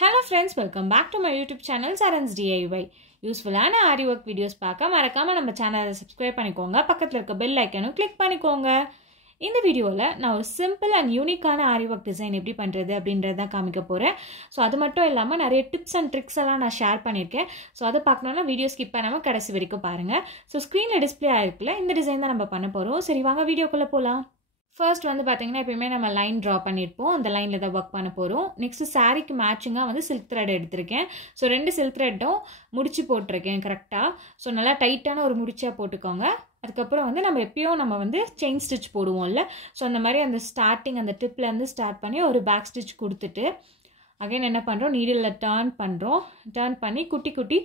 Hello friends, welcome back to my YouTube channel Saran's DIY. Useful and Aariwork videos paaka marakama நம்ம சேனலை subscribe பண்ணிக்கோங்க. பக்கத்துல இருக்க bell icon-ஐ click பண்ணிக்கோங்க. இந்த வீடியோல நான் ஒரு simple and unique-ஆன Aariwork design எப்படி பண்றது அப்படின்றத காமிக்க போறேன். சோ அது மட்டும் இல்லாம நிறைய tips and tricks எல்லாம் நான் ஷேர் பண்ணிருக்கேன். சோ அத பார்க்கணும்னா வீடியோ skip பண்ணாம கடைசி வரைக்கும் பாருங்க. சோ ஸ்கிரீன்ல டிஸ்ப்ளே ஆயிருக்குல இந்த டிசைன் தான் நம்ம பண்ண போறோம். சரி வாங்க வீடியோக்குள்ள போலாம். First வந்து பாத்தீங்கன்னா எப்பவுமே நம்ம லைன் டிரா பண்ணிருப்போம். அந்த லைன்ல தான் வர்க் பண்ண போறோம். நெக்ஸ்ட் சாரிக்கு மேட்சிங்கா வந்து silk thread எடுத்துர்க்கேன். சோ ரெண்டு silk thread-ம் முடிச்சு போட்டுருக்கேன் கரெக்ட்டா. சோ நல்லா டைட்டான ஒரு முடிச்சா போட்டுக்கோங்க. அதுக்கு அப்புறம் வந்து நம்ம எப்பவும் நம்ம வந்து செயின் ஸ்டிட்ச் போடுவோம்ல. சோ அந்த மாதிரி அந்த ஸ்டார்டிங் அந்த டிப்ல இருந்து ஸ்டார்ட் பண்ணி ஒரு பேக் ஸ்டிட்ச் கொடுத்துட்டு அகைன் என்ன பண்றோம் நீடில்ல டர்ன் பண்றோம். டர்ன் பண்ணி குட்டி குட்டி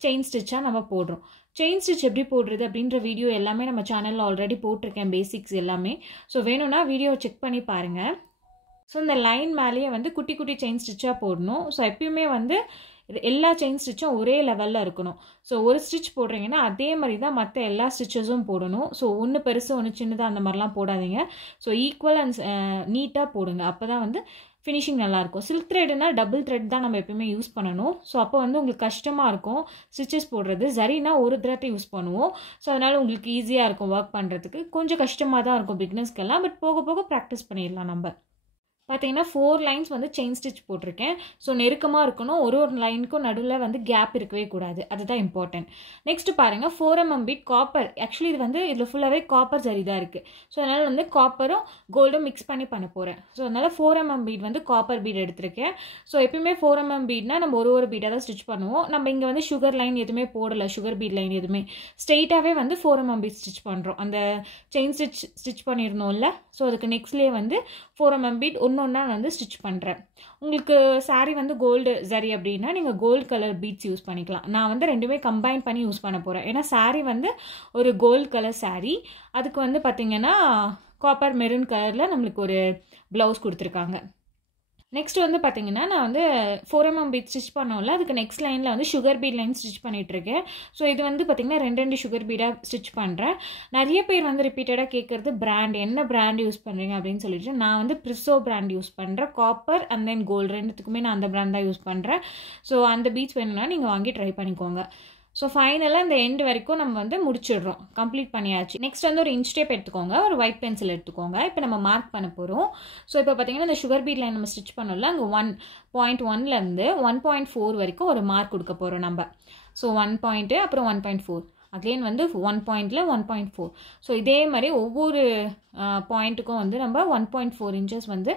செயின் ஸ்டிட்சா நம்ம போடுறோம். செயின் ஸ்டிட்ச் எப்படி போடுறது அப்படின்ற வீடியோ எல்லாமே நம்ம சேனல்ல ஆல்ரெடி போட்டிருக்கேன் பேசிக்ஸ் எல்லாமே. ஸோ வேணும்னா வீடியோ செக் பண்ணி பாருங்க. ஸோ இந்த லைன் மேலேயே வந்து குட்டி குட்டி செயின் ஸ்டிட்சாக போடணும். ஸோ எப்பயுமே வந்து எல்லா செயின் ஸ்டிச்சும் ஒரே லெவலில் இருக்கணும். ஸோ ஒரு ஸ்டிச் போடுறீங்கன்னா அதே மாதிரி தான் மற்ற எல்லா ஸ்டிச்சஸும் போடணும். ஸோ ஒன்று பெருசு ஒன்று சின்னதாக அந்த மாதிரிலாம் போடாதீங்க. ஸோ ஈக்குவல் அண்ட் நீட்டாக போடுங்க. அப்போ தான் வந்து ஃபினிஷிங் நல்லாயிருக்கும். சில்க் த்ரெட்னா டபுள் த்ரெட் தான் நம்ம எப்பயுமே யூஸ் பண்ணணும். ஸோ அப்போ வந்து உங்களுக்கு கஷ்டமாக இருக்கும் ஸ்டிச்சஸ் போடுறது. சரினா ஒரு த்ரெட் யூஸ் பண்ணுவோம். ஸோ அதனால் உங்களுக்கு ஈஸியாக இருக்கும் ஒர்க் பண்ணுறதுக்கு. கொஞ்சம் கஷ்டமாக தான் இருக்கும் பிகினர்ஸ்க்கெல்லாம். பட் போக போக ப்ராக்டிஸ் பண்ணிடலாம் நம்ம. பார்த்தீங்கன்னா 4 லைன்ஸ் வந்து செயின் ஸ்டிச் போட்டிருக்கேன். ஸோ நெருக்கமாக இருக்கணும். ஒரு ஒரு லைனுக்கும் நடுவில் வந்து கேப் இருக்கவே கூடாது. அதுதான் இம்பார்ட்டன்ட். நெக்ஸ்ட் பாருங்க 4mm பீட் காப்பர். ஆக்சுவலி இது வந்து இதில் ஃபுல்லாகவே காப்பர் ஜரி தான் இருக்குது. ஸோ அதனால் வந்து காப்பரும் கோல்டும் மிக்ஸ் பண்ணி பண்ண போகிறேன். ஸோ அதனால் 4mm பீட் வந்து காப்பர் பீட் எடுத்திருக்கேன். ஸோ எப்பயுமே 4mm பீட்னா நம்ம ஒரு பீடாக தான் ஸ்டிச் பண்ணுவோம். நம்ம இங்கே வந்து சுகர் லைன் எதுவுமே போடலை. சுகர் பீட் லைன் எதுவுமே ஸ்ட்ரெயிட்டாகவே வந்து 4mm பீட் ஸ்டிச் பண்ணுறோம். அந்த செயின் ஸ்டிச் பண்ணிடணும்ல. ஸோ அதுக்கு நெக்ஸ்ட்லேயே வந்து 4mm பீட் ஒன்றா வந்து ஸ்டிச் பண்ணுறேன். உங்களுக்கு சாரீ வந்து கோல்டு சரி அப்படின்னா நீங்கள் கோல்டு கலர் பீட்ஸ் யூஸ் பண்ணிக்கலாம். நான் வந்து ரெண்டுமே கம்பைன் பண்ணி யூஸ் பண்ண போகிறேன். ஏன்னா சாரீ வந்து ஒரு கோல்டு கலர் சாரீ. அதுக்கு வந்து பார்த்தீங்கன்னா காப்பர் மெரூன் கலரில் நம்மளுக்கு ஒரு ப்ளவுஸ் கொடுத்துருக்காங்க. நெக்ஸ்ட் வந்து பார்த்தீங்கன்னா நான் வந்து 4mm பீட் ஸ்டிச் பண்ணோம்ல. அதுக்கு நெக்ஸ்ட் லைனில் வந்து சுகர் பீட் லைன் ஸ்டிச் பண்ணிகிட்ருக்கேன். ஸோ இது வந்து பார்த்தீங்கன்னா ரெண்டு சுகர் பீடாக ஸ்டிச் பண்ணுறேன். நிறைய பேர் வந்து ரிப்பீட்டடாக கேட்குறது பிராண்ட் என்ன பிராண்ட் யூஸ் பண்ணுறீங்க அப்படின்னு சொல்லிட்டு நான் வந்து ப்ரிசோ பிராண்ட் யூஸ் பண்ணுறேன். காப்பர் அண்ட் தென் கோல்டு ரெண்டுத்துக்குமே நான் அந்த பிராண்ட் தான் யூஸ் பண்ணுறேன். ஸோ அந்த பீட்ஸ் வேணும்னா நீங்கள் வாங்கி ட்ரை பண்ணிக்கோங்க. ஸோ ஃபைனலாக இந்த எண்டு வரைக்கும் நம்ம வந்து முடிச்சிடுறோம். கம்ப்ளீட் பண்ணியாச்சு. நெக்ஸ்ட் வந்து ஒரு இன்ச் டேப் எடுத்துக்கோங்க. ஒரு ஒயிட் பென்சில் எடுத்துக்கோங்க. இப்போ நம்ம மார்க் பண்ண போகிறோம். ஸோ இப்போ பார்த்தீங்கன்னா இந்த சுகர் பீட் லைன் நம்ம ஸ்டிச் பண்ணோம்ல. அங்கே 1.1லேருந்து 1.4 வரைக்கும் ஒரு மார்க் கொடுக்க போகிறோம் நம்ம. ஸோ 1 பாயிண்ட்டு அப்புறம் 1.4 அகெயின் வந்து 1 பாயிண்டில் 1.4. ஸோ இதே மாதிரி ஒவ்வொரு பாயிண்ட்டுக்கும் வந்து நம்ம 1.4 இன்ச்சஸ் வந்து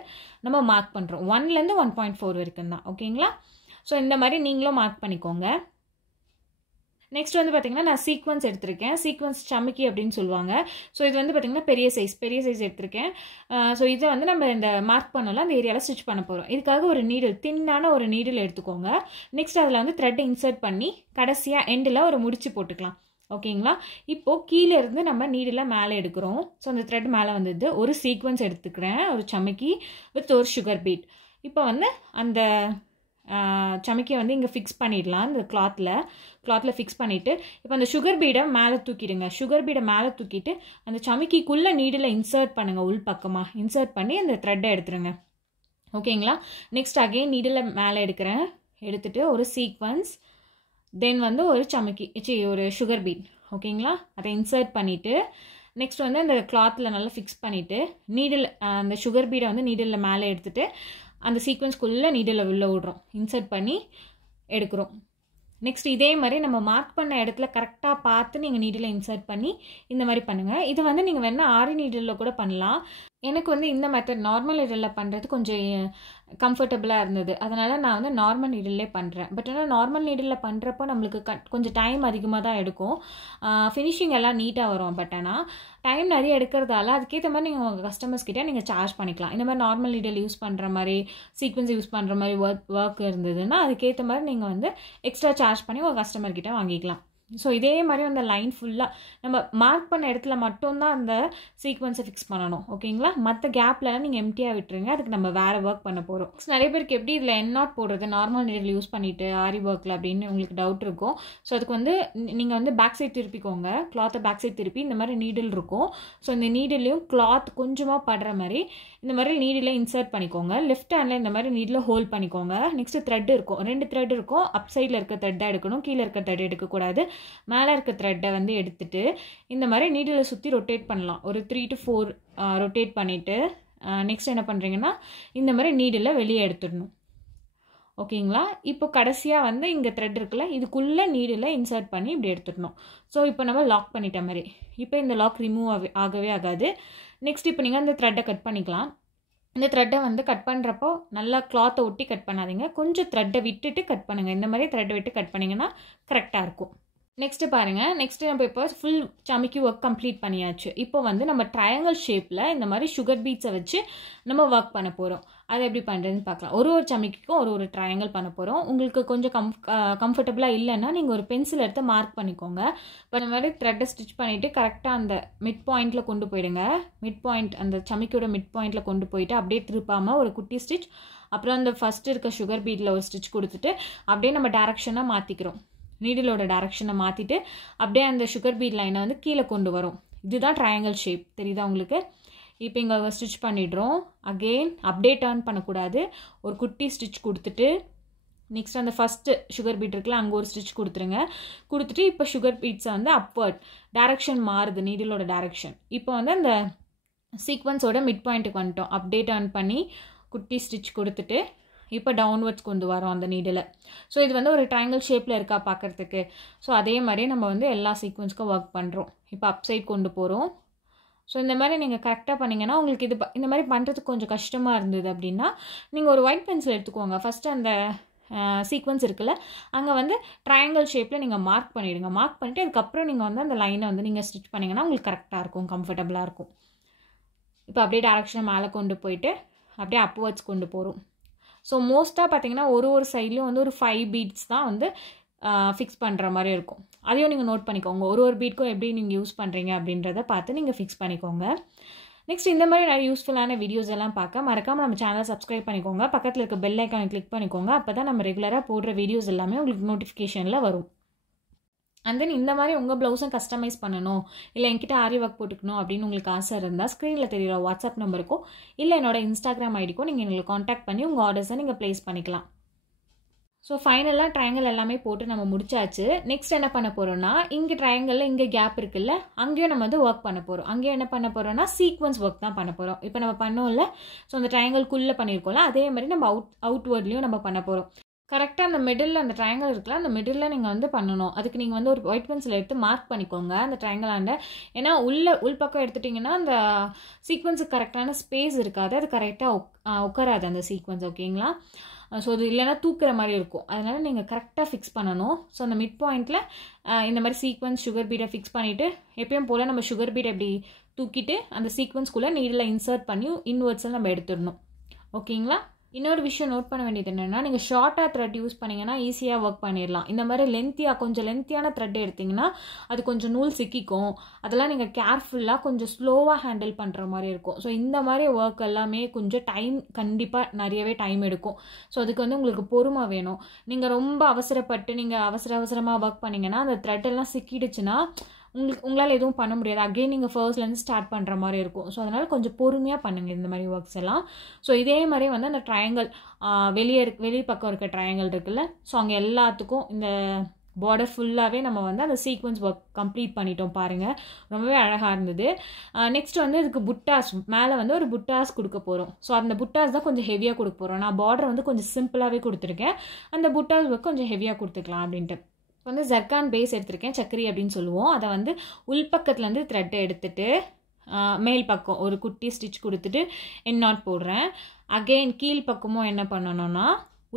நம்ம மார்க் பண்ணுறோம். 1லேருந்து 1.4 வரைக்கும் தான். ஓகேங்களா? ஸோ இந்த மாதிரி நீங்களும் மார்க் பண்ணிக்கோங்க. நெக்ஸ்ட் வந்து பார்த்தீங்கன்னா நான் சீக்வன்ஸ் எடுத்திருக்கேன். சீக்வன்ஸ் சமிக்கி அப்படின்னு சொல்லுவாங்க. ஸோ இது வந்து பார்த்தீங்கன்னா பெரிய சைஸ் எடுத்திருக்கேன். ஸோ இதை வந்து நம்ம இந்த மார்க் பண்ணலாம் அந்த ஏரியாவில் ஸ்டிச் பண்ண போகிறோம். இதுக்காக ஒரு நீடில் தின்னான ஒரு நீடில் எடுத்துக்கோங்க. நெக்ஸ்ட் அதில் வந்து த்ரெட்டை இன்சர்ட் பண்ணி கடைசியாக எண்டில் ஒரு முடிச்சு போட்டுக்கலாம். ஓகேங்களா? இப்போது கீழே இருந்து நம்ம நீடில் மேலே எடுக்கிறோம். ஸோ அந்த த்ரெட் மேலே வந்தது ஒரு சீக்வன்ஸ் எடுத்துக்கிறேன். ஒரு சமிக்கி வித் ஒரு சுகர் பீட். இப்போ வந்து அந்த சமிக்கியை வந்து இங்கே ஃபிக்ஸ் பண்ணிடலாம். இந்த கிளாத்தில் ஃபிக்ஸ் பண்ணிவிட்டு இப்போ அந்த சுகர் பீடை மேலே தூக்கிடுங்க. சுகர் பீடை மேலே தூக்கிட்டு அந்த சமிக்கிக்குள்ளே நீடில் இன்சர்ட் பண்ணுங்கள். உள் பக்கமாக இன்சர்ட் பண்ணி அந்த த்ரெட்டை எடுத்துருங்க. ஓகேங்களா? நெக்ஸ்ட் அகெயின் நீடில் மேலே எடுத்துட்டு ஒரு சீக்வன்ஸ் தென் வந்து ஒரு சமிக்கி ஒரு சுகர் பீட். ஓகேங்களா? அதை இன்சர்ட் பண்ணிவிட்டு நெக்ஸ்ட் வந்து அந்த கிளாத்தில் நல்லா ஃபிக்ஸ் பண்ணிவிட்டு நீடில் அந்த சுகர் பீடை வந்து நீடில் மேலே எடுத்துகிட்டு அந்த சீக்வன்ஸ்குள்ளே நீடில் உள்ள விடுறோம். இன்சர்ட் பண்ணி எடுக்கிறோம். நெக்ஸ்ட் இதே மாதிரி நம்ம மார்க் பண்ண இடத்துல கரெக்டாக பார்த்து நீங்கள் நீடில் இன்சர்ட் பண்ணி இந்த மாதிரி பண்ணுங்கள். இது வந்து நீங்கள் வேணால் ஆரி நீடிலில் கூட பண்ணலாம். எனக்கு வந்து இந்த மெத்தட் நார்மல் நீடிலில் பண்ணுறது கொஞ்சம் கம்ஃபர்டபுளாக இருந்தது. அதனால் நான் வந்து நார்மல் நீடிலே பண்ணுறேன். பட் ஆனால் நார்மல் நீடிலில் பண்ணுறப்போ நம்மளுக்கு கொஞ்சம் டைம் அதிகமாக தான் எடுக்கும். ஃபினிஷிங் எல்லாம் நீட்டாக வரும். பட் ஆனால் டைம் நிறைய எடுக்கிறதால அதுக்கேற்ற மாதிரி நீங்கள் உங்கள் கஸ்டமர்ஸ் கிட்டே நீங்கள் சார்ஜ் பண்ணிக்கலாம். இந்த மாதிரி நார்மல் நீடில் யூஸ் பண்ணுற மாதிரி சீக்வன்ஸ் யூஸ் பண்ணுற மாதிரி ஒர்க் இருந்ததுன்னா அதுக்கேற்ற மாதிரி நீங்கள் வந்து எக்ஸ்ட்ரா சார்ஜ் பண்ணி உங்கள் கஸ்டமர் கிட்டே வாங்கிக்கலாம். ஸோ இதே மாதிரி அந்த லைன் ஃபுல்லாக நம்ம மார்க் பண்ண இடத்துல மட்டும்தான் அந்த சீக்வன்ஸை ஃபிக்ஸ் பண்ணணும். ஓகேங்களா? மற்ற கேப்லலாம் நீங்கள் எம்டியாக விட்டுருங்க. அதுக்கு நம்ம வேறு ஒர்க் பண்ண போகிறோம். நிறைய பேருக்கு எப்படி இதில் எண்ணாட் போடுறது நார்மல் நீடில் யூஸ் பண்ணிவிட்டு ஆரி ஒர்க்கில் அப்படின்னு உங்களுக்கு டவுட் இருக்கும். ஸோ அதுக்கு வந்து நீங்கள் வந்து பேக் சைட் திருப்பிக்கோங்க. கிளாத்தை பேக் சைட் திருப்பி இந்த மாதிரி நீடில் இருக்கும். ஸோ இந்த நீடிலையும் கிளாத் கொஞ்சமாக படுற மாதிரி இந்த மாதிரி நீடில் இன்சர்ட் பண்ணிக்கோங்க. லெஃப்ட் ஹேண்டில் இந்த மாதிரி நீடில் ஹோல்ட் பண்ணிக்கோங்க. நெக்ஸ்ட் த்ரெட் இருக்கும், 2 த்ரெட் இருக்கும். அப் சைடில் இருக்க த்ரெட்டாக எடுக்கணும், கீழே இருக்க த்ரெட் எடுக்கக்கூடாது. மேலே இருக்க த்ரெட்டை வந்து எடுத்துட்டு இந்த மாதிரி நீடில் சுற்றி ரொட்டேட் பண்ணலாம். ஒரு 3 to 4 ரொட்டேட் பண்ணிவிட்டு நெக்ஸ்ட் என்ன பண்ணுறீங்கன்னா இந்த மாதிரி நீடில் வெளியே எடுத்துடணும். ஓகேங்களா? இப்போ கடைசியாக வந்து இங்கே த்ரெட் இருக்குல்ல, இதுக்குள்ளே நீடில் இன்சர்ட் பண்ணி இப்படி எடுத்துடணும். ஸோ இப்போ நம்ம லாக் பண்ணிட்ட மாதிரி. இப்போ இந்த லாக் ரிமூவ் ஆகவே ஆகாது. நெக்ஸ்ட் இப்போ நீங்கள் அந்த த்ரெட்டை கட் பண்ணிக்கலாம். இந்த த்ரெட்டை வந்து கட் பண்ணுறப்போ நல்லா கிளாத்தை ஒட்டி கட் பண்ணாதீங்க. கொஞ்சம் த்ரெட்டை விட்டுட்டு கட் பண்ணுங்கள். இந்த மாதிரி த்ரெட்டை விட்டு கட் பண்ணிங்கன்னா கரெக்டாக இருக்கும். நெக்ஸ்ட்டு பாருங்கள், நெக்ஸ்ட்டு நம்ம இப்போ ஃபுல் சமிக்கி ஒர்க் கம்ப்ளீட் பண்ணியாச்சு. இப்போ வந்து நம்ம ட்ரையாங்கிள் ஷேப்பில் இந்த மாதிரி சுகர் பீட்ஸை வச்சு நம்ம ஒர்க் பண்ண போகிறோம். அதை எப்படி பண்ணுறதுன்னு பார்க்கலாம். ஒரு சமிக்கிக்கும் ஒரு ட்ரையாங்கிள் பண்ண போகிறோம். உங்களுக்கு கொஞ்சம் கம்ஃபர்டபுளாக இல்லைன்னா நீங்கள் ஒரு பென்சில் எடுத்து மார்க் பண்ணிக்கோங்க. இப்போ இந்த மாதிரி த்ரெட்டை ஸ்டிச் பண்ணிவிட்டு கரெக்டாக அந்த மிட் பாயிண்டில் கொண்டு போயிடுங்க. மிட் பாயிண்ட் அந்த சமிக்கியோட மிட் பாயிண்டில் கொண்டு போயிட்டு அப்படியே திருப்பாமல் ஒரு குட்டி ஸ்டிச், அப்புறம் அந்த ஃபஸ்ட்டு இருக்க சுகர் பீட்டில் ஒரு ஸ்டிச் கொடுத்துட்டு அப்படியே நம்ம டேரக்ஷனாக மாற்றிக்கிறோம். நீடிலோட டேரக்ஷனை மாற்றிட்டு அப்படியே அந்த சுகர் பீட் லைனை வந்து கீழே கொண்டு வரும். இதுதான் ட்ரையாங்கிள் ஷேப். தெரியுதா உங்களுக்கு? இப்போ இங்கே ஸ்டிச் பண்ணிடுறோம். அகெயின் அப்படியே டர்ன் பண்ணக்கூடாது. ஒரு குட்டி ஸ்டிச் கொடுத்துட்டு நெக்ஸ்ட் அந்த ஃபஸ்ட்டு சுகர் பீட் இருக்குல்ல, அங்கே ஒரு ஸ்டிச் கொடுத்துருங்க. கொடுத்துட்டு இப்போ சுகர் பீட்ஸை வந்து அப்வர்ட் டேரக்ஷன் மாறுது, நீடிலோட டேரக்ஷன். இப்போ வந்து அந்த சீக்வன்ஸோட மிட் பாயிண்ட்டுக்கு வந்துட்டோம். அப்படியே டர்ன் பண்ணி குட்டி ஸ்டிச் கொடுத்துட்டு இப்போ டவுன்வர்ட்ஸ் கொண்டு வரோம் அந்த நீடில். ஸோ இது வந்து ஒரு ட்ரையாங்கிள் ஷேப்பில் இருக்கா பார்க்குறதுக்கு. ஸோ அதே மாதிரி நம்ம வந்து எல்லா சீக்வன்ஸ்க்கும் ஒர்க் பண்ணுறோம். இப்போ அப் சைட் கொண்டு போகிறோம். ஸோ இந்த மாதிரி நீங்கள் கரெக்டாக பண்ணிங்கன்னா உங்களுக்கு இது இந்த மாதிரி பண்ணுறதுக்கு கொஞ்சம் கஷ்டமாக இருந்தது அப்படின்னா நீங்கள் ஒரு ஒயிட் பென்சில் எடுத்துக்கோங்க. ஃபஸ்ட்டு அந்த சீக்வன்ஸ் இருக்குல்ல, அங்கே வந்து ட்ரையாங்கிள் ஷேப்பில் நீங்கள் மார்க் பண்ணிவிடுங்க. மார்க் பண்ணிவிட்டு அதுக்கப்புறம் நீங்கள் வந்து அந்த லைனை வந்து நீங்கள் ஸ்டிச் பண்ணிங்கன்னா உங்களுக்கு கரெக்டாக இருக்கும், கம்ஃபர்டபுளாக இருக்கும். இப்போ அப்படியே டேரக்ஷனை மேலே கொண்டு போயிட்டு அப்படியே அப்வர்ட்ஸ் கொண்டு போகிறோம். ஸோ மோஸ்ட்டாக பார்த்தீங்கன்னா ஒரு சைட்லேயும் வந்து ஒரு 5 பீட்ஸ் தான் வந்து ஃபிக்ஸ் பண்ணுற மாதிரி இருக்கும். அதையும் நீங்கள் நோட் பண்ணிக்கோங்க. ஒரு பீட்க்கும் எப்படி நீங்கள் யூஸ் பண்ணுறீங்க அப்படின்றத பார்த்து நீங்கள் ஃபிக்ஸ் பண்ணிக்கோங்க. நெக்ஸ்ட் இந்த மாதிரி நிறைய யூஸ்ஃபுல்லான வீடியோஸ் எல்லாம் பார்க்க மறக்காமல் நம்ம சேனலை சப்ஸ்கிரைப் பண்ணிக்கோங்க. பக்கத்தில் இருக்க பெல் ஐக்கானை கிளிக் பண்ணிக்கோங்க. அப்போ தான் நம்ம ரெகுலராக போடுற வீடியோஸ் எல்லாமே உங்களுக்கு நோட்டிஃபிகேஷனில் வரும். அண்ட் தென் இந்த மாதிரி உங்கள் ப்ளவுஸும் கஸ்டமைஸ் பண்ணணும், இல்லை என்கிட்ட ஆரி ஒர்க் போட்டுக்கணும் அப்படின்னு உங்களுக்கு ஆசை இருந்தால் ஸ்க்ரீனில் தெரியுற வாட்ஸ்அப் நம்பருக்கோ இல்லை என்னோட இன்ஸ்டாகிராம் ஐடிக்கோ நீங்கள் எங்களுக்கு காண்டாக்ட் பண்ணி உங்கள் ஆர்டர்ஸை நீங்கள் ப்ளேஸ் பண்ணிக்கலாம். ஸோ ஃபைனலாக ட்ரையாங்கிள் எல்லாமே போட்டு நம்ம முடிச்சாச்சு. நெக்ஸ்ட் என்ன பண்ண போகிறோம்னா இங்கே ட்ரையாங்கிளில் இங்கே கேப் இருக்குல்ல, அங்கேயும் நம்ம வந்து ஒர்க் பண்ண போகிறோம். அங்கேயும் என்ன பண்ண போகிறோம்னா சீக்வன்ஸ் ஒர்க் தான் பண்ண போகிறோம். இப்போ நம்ம பண்ணோம்ல, ஸோ அந்த ட்ரையாங்கிள்குள்ளே பண்ணியிருக்கோம்ல, அதே மாதிரி நம்ம அவுட்வேர்ட்லேயும் நம்ம பண்ண போகிறோம். கரெக்டாக அந்த மிடில் அந்த ட்ரையாங்கிள் இருக்குல்ல, அந்த மிடில் நீங்கள் வந்து பண்ணணும். அதுக்கு நீங்கள் வந்து ஒரு ஒயிட் பென்சில் எடுத்து மார்க் பண்ணிக்கோங்க அந்த ட்ரையாங்கிளாண்ட. ஏன்னா உள் பக்கம் எடுத்துட்டிங்கன்னா அந்த சீக்வன்ஸுக்கு கரெக்டான ஸ்பேஸ் இருக்காது, அது கரெக்டாக உட்காராது அந்த சீக்வன்ஸ். ஓகேங்களா? ஸோ அது இல்லைன்னா தூக்குற மாதிரி இருக்கும். அதனால் நீங்கள் கரெக்டாக ஃபிக்ஸ் பண்ணணும். ஸோ அந்த மிட் பாயிண்ட்டில் இந்த மாதிரி சீக்வன்ஸ் சுகர் பீடை ஃபிக்ஸ் பண்ணிவிட்டு எப்பயும் போல் நம்ம சுகர் பீடை இப்படி தூக்கிட்டு அந்த சீக்வன்ஸ்குள்ளே நீடில் இன்சர்ட் பண்ணி இன்வர்ட்ஸில் நம்ம எடுத்துடணும். ஓகேங்களா? இன்னொரு விஷயம் நோட் பண்ண வேண்டியது என்னென்னா, நீங்கள் ஷார்ட்டாக த்ரெட் யூஸ் பண்ணிங்கன்னா ஈஸியாக ஒர்க் பண்ணிடலாம். இந்த மாதிரி கொஞ்சம் லென்த்தியான த்ரெட் எடுத்திங்கன்னா அது கொஞ்சம் நூல் சிக்கிக்கும். அதெல்லாம் நீங்கள் கேர்ஃபுல்லாக கொஞ்சம் ஸ்லோவாக ஹேண்டில் பண்ணுற மாதிரி இருக்கும். ஸோ இந்த மாதிரி ஒர்க் எல்லாமே கொஞ்சம் டைம் கண்டிப்பாக நிறையவே டைம் எடுக்கும். ஸோ அதுக்கு வந்து உங்களுக்கு பொறுமை வேணும். நீங்கள் ரொம்ப அவசரப்பட்டு நீங்கள் அவசரமாக ஒர்க் பண்ணிங்கன்னா அந்த த்ரெட் எல்லாம் சிக்கிடுச்சுன்னா உங்களால் எதுவும் பண்ண முடியாது. அகெயின் நீங்கள் ஃபர்ஸ்ட்லேருந்து ஸ்டார்ட் பண்ணுற மாதிரி இருக்கும். ஸோ அதனால் கொஞ்சம் பொறுமையாக பண்ணுங்கள் இந்த மாதிரி ஒர்க்ஸ் எல்லாம். ஸோ இதே மாதிரி வந்து அந்த ட்ரையாங்கிள் வெளி பக்கம் இருக்க ட்ரையாங்கிள் இருக்குல்ல, ஸோ அங்கே எல்லாத்துக்கும் இந்த பார்டர் ஃபுல்லாகவே நம்ம வந்து அந்த சீக்வன்ஸ் ஒர்க் கம்ப்ளீட் பண்ணிட்டோம். பாருங்கள், ரொம்பவே அழகாக இருந்தது. நெக்ஸ்ட் வந்து இதுக்கு புட்டாஸ் மேலே வந்து ஒரு புட்டாஸ் கொடுக்க போகிறோம். ஸோ அந்த புட்டாஸ் தான் கொஞ்சம் ஹெவியாக கொடுக்க போகிறோம். நான் பார்டர் வந்து கொஞ்சம் சிம்பிளாகவே கொடுத்துருக்கேன். அந்த புட்டாஸ் ஒர்க் கொஞ்சம் ஹெவியாக கொடுத்துக்கலாம் அப்படின்ட்டு வந்து ஜர்கான் பேஸ் எடுத்திருக்கேன், சக்கரி அப்படின்னு சொல்லுவோம். அதை வந்து உள்பக்கத்துலேருந்து த்ரெட்டை எடுத்துட்டு மேல் பக்கம் ஒரு குட்டி ஸ்டிச் கொடுத்துட்டு எண்ணாட் போடுறேன். அகெயின் கீழ் பக்கமும் என்ன பண்ணணும்னா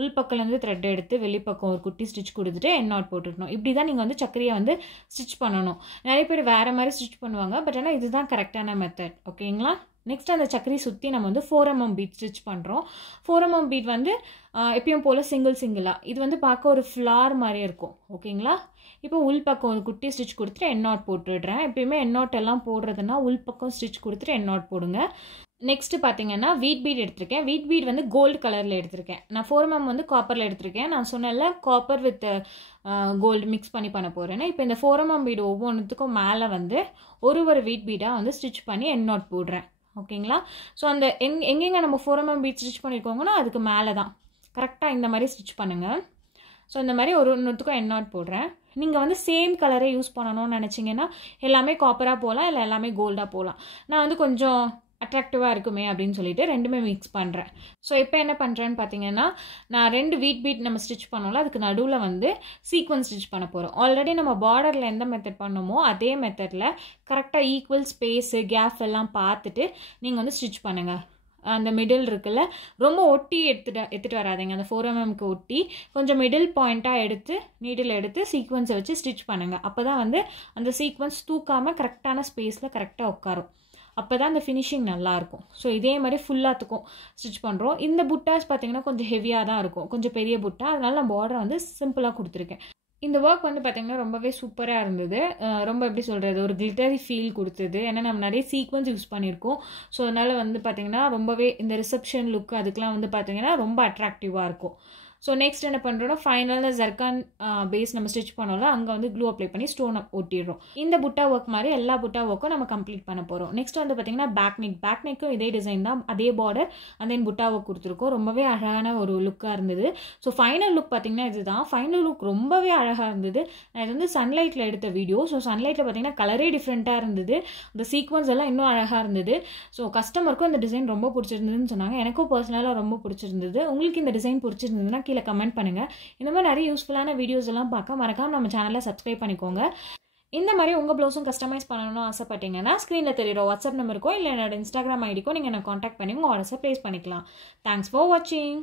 உள்பக்கத்துலேருந்து த்ரெட்டை எடுத்து வெளிப்பக்கம் ஒரு குட்டி ஸ்டிச் கொடுத்துட்டு எண்ணாட் போட்டுக்கணும். இப்படி தான் நீங்கள் வந்து சக்கரியை வந்து ஸ்டிச் பண்ணணும். நிறைய பேர் வேறு மாதிரி ஸ்டிச் பண்ணுவாங்க, பட் ஆனால் இதுதான் கரெக்டான மெத்தட். ஓகேங்களா? நெக்ஸ்ட் அந்த சக்கரி சுற்றி நம்ம வந்து 4mm பீட் ஸ்டிச் பண்ணுறோம். 4mm பீட் வந்து எப்பயும் போல் சிங்கிளாக இது வந்து பார்க்க ஒரு ஃப்ளார் மாதிரி இருக்கும். ஓகேங்களா? இப்போ உள் பக்கம் ஒரு குட்டி ஸ்டிச் கொடுத்துட்டு என் நாட் போட்டுடுறேன். எப்பயுமே என் நாட் எல்லாம் போடுறதுன்னா உள் பக்கம் ஸ்டிச் கொடுத்துட்டு என் நாட் போடுங்க. நெக்ஸ்ட்டு பார்த்தீங்கன்னா வீட் பீட் எடுத்திருக்கேன். வீட் பீட் வந்து கோல்டு கலரில் எடுத்திருக்கேன். நான் 4mm வந்து காப்பரில் எடுத்திருக்கேன். நான் சொன்னல காப்பர் வித் கோல்டு மிக்ஸ் பண்ண போகிறேன்னா இப்போ இந்த 4mm பீடு ஒவ்வொன்றுத்துக்கும் மேலே வந்து ஒரு வீட் பீடாக வந்து ஸ்டிச் பண்ணி என் நாட் போடுறேன். ஓகேங்களா? ஸோ அந்த எங்கெங்கே நம்ம 4mm பீட் ஸ்டிச் பண்ணியிருக்கோங்கன்னா அதுக்கு மேலே தான் கரெக்டாக இந்த மாதிரி ஸ்டிச் பண்ணுங்கள். ஸோ இந்த மாதிரி ஒன்றுத்துக்கும் என் நாட் போடுறேன். நீங்கள் வந்து சேம் கலரே யூஸ் பண்ணணும்னு நினச்சிங்கன்னா எல்லாமே காப்பராக போகலாம், இல்லை எல்லாமே கோல்டாக போகலாம். நான் வந்து கொஞ்சம் அட்ராக்டிவாக இருக்குமே அப்படின்னு சொல்லிட்டு ரெண்டுமே மிக்ஸ் பண்ணுறேன். ஸோ இப்போ என்ன பண்ணுறேன்னு பார்த்தீங்கன்னா நான் 2 வீட் பீட் நம்ம ஸ்டிச் பண்ணோம்ல அதுக்கு நடுவில் வந்து சீக்வன்ஸ் ஸ்டிச் பண்ண போகிறோம். ஆல்ரெடி நம்ம பார்டரில் எந்த மெத்தட் பண்ணோமோ அதே மெத்தடில் கரெக்டாக ஈக்குவல் ஸ்பேஸு கேப் எல்லாம் பார்த்துட்டு நீங்கள் வந்து ஸ்டிச் பண்ணுங்கள். அந்த மிடில் இருக்குல்ல ரொம்ப ஒட்டி எடுத்துகிட்டு வராதிங்க. அந்த 4mmக்கு ஒட்டி கொஞ்சம் மிடில் பாயிண்ட்டாக எடுத்து நீடில் எடுத்து சீக்வன்ஸை வச்சு ஸ்டிச் பண்ணுங்கள். அப்போ தான் வந்து அந்த சீக்வன்ஸ் தூக்காமல் கரெக்டான ஸ்பேஸில் கரெக்டாக உட்காரும். அப்போ தான் அந்த ஃபினிஷிங் நல்லாயிருக்கும். ஸோ இதே மாதிரி ஃபுல்லாத்துக்கும் ஸ்டிச் பண்ணுறோம். இந்த புட்டாஸ் பார்த்திங்கன்னா கொஞ்சம் ஹெவியாக தான் இருக்கும், கொஞ்சம் பெரிய புட்டா, அதனால நான் பார்டர் வந்து சிம்பிளாக கொடுத்துருக்கேன். இந்த ஒர்க் வந்து பார்த்திங்கன்னா ரொம்பவே சூப்பராக இருந்தது. ரொம்ப எப்படி சொல்கிறது ஒரு கிளிட்டரி ஃபீல் கொடுத்தது. ஏன்னா நம்ம நிறைய சீக்வன்ஸ் யூஸ் பண்ணியிருக்கோம். ஸோ அதனால் வந்து பார்த்திங்கன்னா ரொம்பவே இந்த ரிசப்ஷன் லுக் அதுக்கெலாம் வந்து பார்த்திங்கன்னா ரொம்ப அட்ராக்டிவாக இருக்கும். ஸோ நெக்ஸ்ட் என்ன பண்ணுறோன்னா ஃபைனலாக ஜர்கான் பேஸ் நம்ம ஸ்டிச் பண்ணோம்ல அங்கே வந்து க்ளூ அப்ளை பண்ணி ஸ்டோன் ஒட்டிடுறோம். இந்த புட்டா ஒர்க் மாதிரி எல்லா புட்டா ஒர்க்கும் நம்ம கம்ப்ளீட் பண்ண போகிறோம். நெக்ஸ்ட் வந்து பார்த்திங்கன்னா பேக் நெக்கும் இதே டிசைன் தான், அதே பார்டர் அந்த புட்டா ஒர்க் கொடுத்துருக்கோம். ரொம்பவே அழகான ஒரு லுக்காக இருந்தது. ஸோ ஃபைனல் லுக் பார்த்திங்கன்னா இதுதான். ஃபைனல் லுக் ரொம்பவே அழகாக இருந்தது. நான் இது வந்து சன்லைட்டில் எடுத்த வீடியோ. ஸோ சன்லைட்டில் பார்த்திங்கன்னா கலரே டிஃப்ரெண்ட்டாக இருந்தது, அந்த சீக்வன்ஸ் எல்லாம் இன்னும் அழகாக இருந்தது. ஸோ கஸ்டமருக்கும் இந்த டிசைன் ரொம்ப பிடிச்சிருந்ததுன்னு சொன்னாங்க. எனக்கும் பர்சனலாக ரொம்ப பிடிச்சிருந்தது. உங்களுக்கு இந்த டிசைன் பிடிச்சிருந்ததுன்னா கீழே கமெண்ட் பண்ணுங்க. இந்த மாதிரி நிறைய யூஸ்ஃபுல்லான வீடியோஸ் எல்லாம் பார்க்க மறக்காம நம்ம சேனலை சப்ஸ்கிரைப் பண்ணிக்கோங்க. இந்த மாதிரி உங்கள் ப்ளவுஸும் கஸ்டமைஸ் பண்ணணும்னு ஆசைப்பட்டீங்கன்னா ஸ்க்ரீனில் தெரியுற வாட்ஸ்அப் நம்பருக்கோ இல்லை என்னோட இன்ஸ்டாகிராம் ஐடிக்கோ நீங்கள் என்ன காண்டாக்ட் பண்ணி உங்கள் ஆர்டர்ஸை ப்ளேஸ் பண்ணிக்கலாம். தேங்க்ஸ் ஃபார் வாட்சிங்.